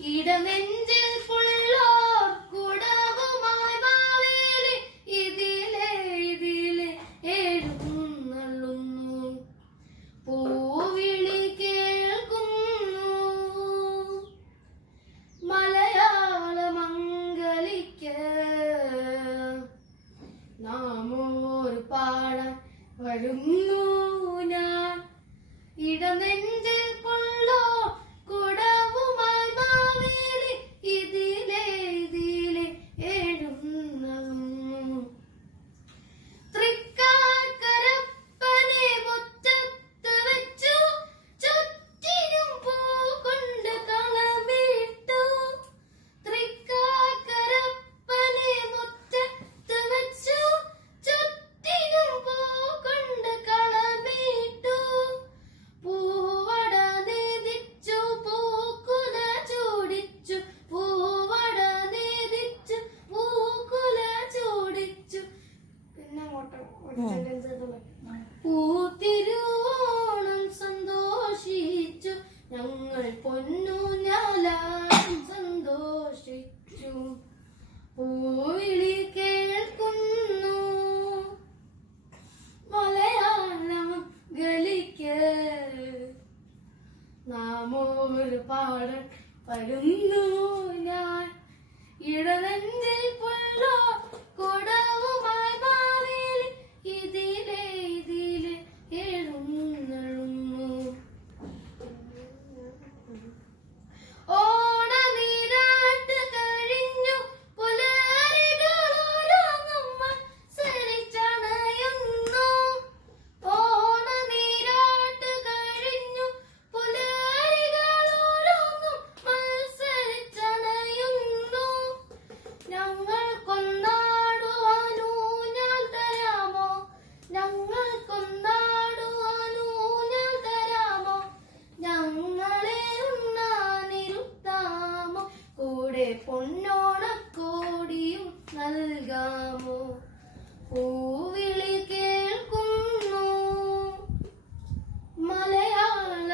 ഇടനെഞ്ചിൽ പുള്ളോർ കുടവുമായി മാവേലി ഇതിലെ ഇതിലെ എഴുന്നള്ളുന്നു. പൂവിളി കേൾക്കുന്നു മലയാള മംഗലിക്ക് നാമോർ പാടാൻ വരുന്നു ഞാൻ. ഇടനെഞ്ചിൽ പുള്ളോ കുടവുമായി മാവേലി ഇതിലെ ഇതിലെ എഴുന്നള്ളുന്നു. തൃക്കാക്കരപ്പനെ മുറ്റത്ത് വെച്ചു ചുറ്റിനും പൂ കൊണ്ട് കളമിട്ടു. തൃക്കാക്കരപ്പനെ മുറ്റത്ത് വെച്ചു ചുറ്റിനും പൂ കൊണ്ട് കളമിട്ടു. പൂവട നേദിച്ചു പൂക്കുല ചൂടിച്ചു. പൂവട നേദിച്ചു പൂക്കുല ചൂടിച്ചു. പിന്നെ പൂത്തിരുവോണം സന്തോഷിച്ചു ഞങ്ങൾ പൊന്നൂഞ്ഞാലാടി സന്തോഷിച്ചു. പൂവിളി കേൾക്കുന്നു മലയാളം ഗലിക്ക് നാമോര് പാടൻ വരുന്നു ഞാൻ. ഇടനെഞ്ചിൽ പുള്ളോ കുടവുമായി മാവേലി ഇതിലെ ഇതിലെ എഴുന്നള്ളുന്നു. ഓണനീരാട്ട് കഴിഞ്ഞു പുലരികളോരോന്നും മത്സരിച്ചണയുന്നു. ഓണനീരാട്ട് കഴിഞ്ഞു പുലരികളോരോന്നും മത്സരിച്ചണയുന്നു. ഞങ്ങൾക്കൊന്നാടുവാനൂഞ്ഞാൽ തരാമോ? ഞങ്ങൾക്കൊന്നാടുവാനൂഞ്ഞാൽ തരാമോ? ഞങ്ങളെ ഉണ്ണാനിരുത്താമോ? കൂടെ പൊന്നോണക്കോടിയും നൽകാമോ? പൂവിളി കേൾക്കുന്നു മലയാള